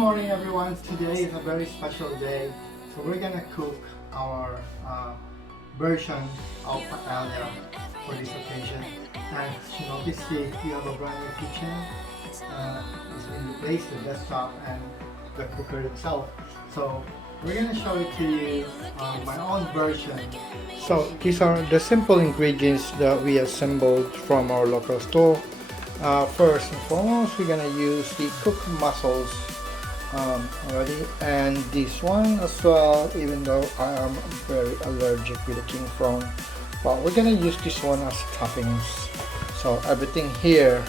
morning everyone. Today is a very special day. So we're gonna cook our version of paella for this occasion. And you notice we have a brand new kitchen. It's been replaced, the desktop and the cooker itself. So we're gonna show it to you my own version. So these are the simple ingredients that we assembled from our local store. First and foremost, we're gonna use the cooked mussels already, and this one as well, even though I am very allergic with the king prawn, but we're gonna use this one as toppings. So everything here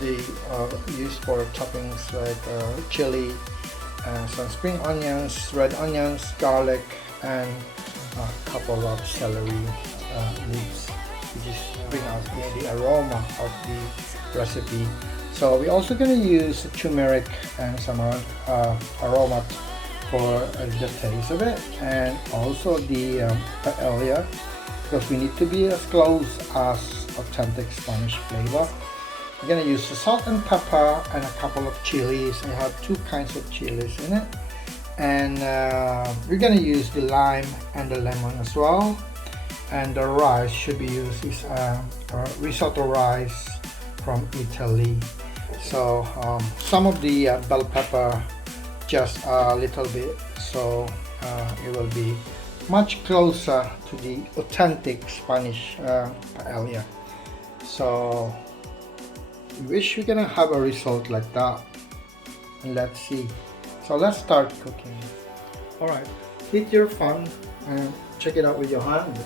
they used for toppings like chili, some spring onions, red onions, garlic, and a couple of celery leaves, which is bring out the aroma of the recipe. So we're also going to use turmeric and some aroma for the taste of it, and also the paella, because we need to be as close as authentic Spanish flavor. We're going to use the salt and pepper and a couple of chilies. I have two kinds of chilies in it, and we're going to use the lime and the lemon as well. And the rice should be used is risotto rice from Italy. So some of the bell pepper, just a little bit, so it will be much closer to the authentic Spanish paella. So we wish we're gonna have a result like that, and let's see. So let's start cooking. All right, heat your pan and check it out with your hand.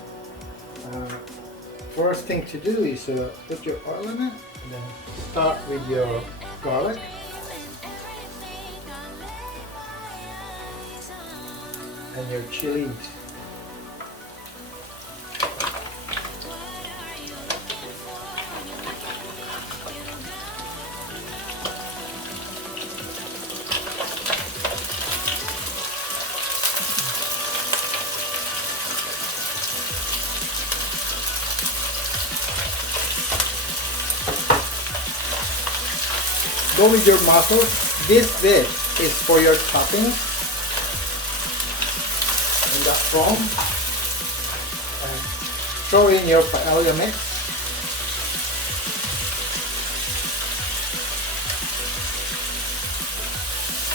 First thing to do is put your oil in it, and then start with your garlic, and your chilies. Go with your mussels. This bit is for your toppings in that prawn. And throw in your paella mix.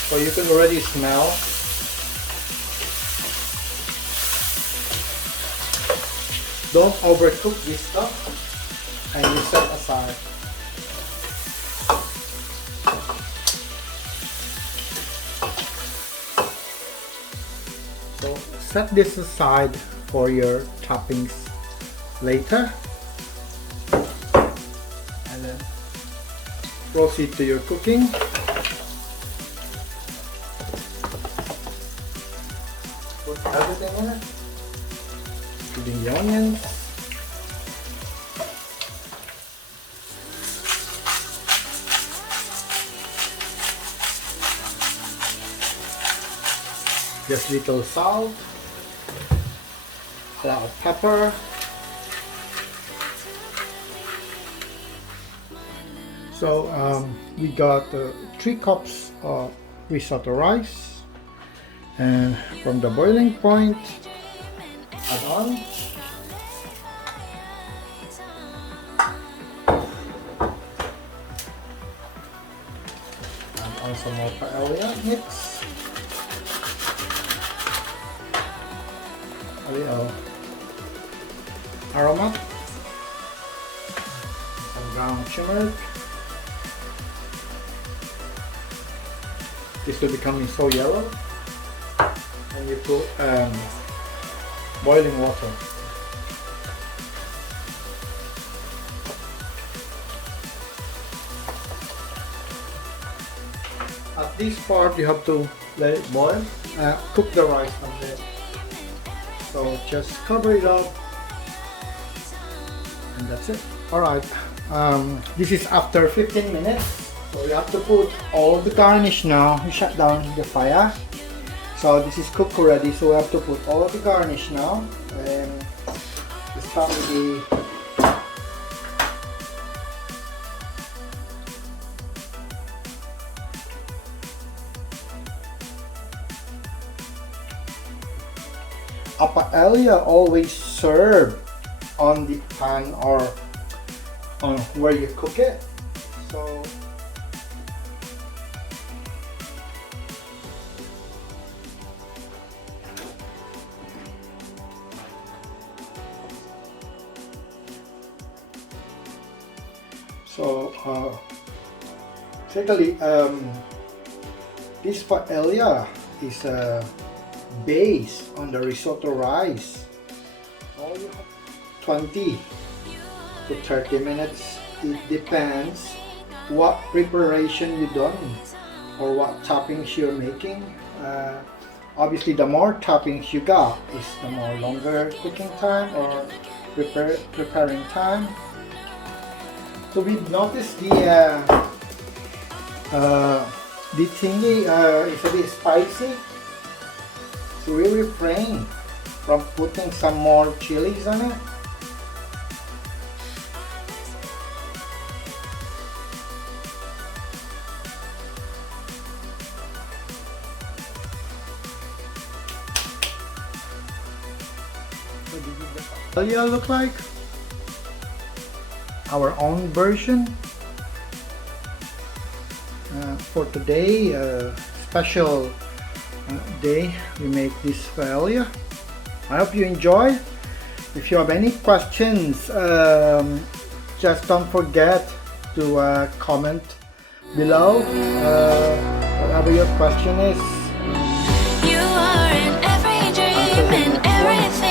So you can already smell. Don't overcook this stuff, and you set aside. So set this aside for your toppings later, and then proceed to your cooking. Put everything in it, including the onions. Just little salt, a lot of pepper, so we got 3 cups of risotto rice, and from the boiling point, add on some more paella mix. A little aroma, some ground turmeric. This will become so yellow, and you put boiling water. At this part you have to let it boil, cook the rice from there. So just cover it up, and that's it. Alright, this is after 15 minutes. So we have to put all the garnish now. We shut down the fire. So this is cooked already, so we have to put all of the garnish now. And we start with the a paella always served on the pan or on where you cook it. So basically, this paella is based on the risotto rice. All you have 20 to 30 minutes. It depends what preparation you done or what toppings you're making. Obviously, the more toppings you got is the more longer cooking time or preparing time. So we noticed the thingy is a bit spicy, so we refrain from putting some more chilies on it. What does it look like? Our own version for today, special day we make this paella. I hope you enjoy. If you have any questions, just don't forget to comment below whatever your question is. You are in every dream and everything.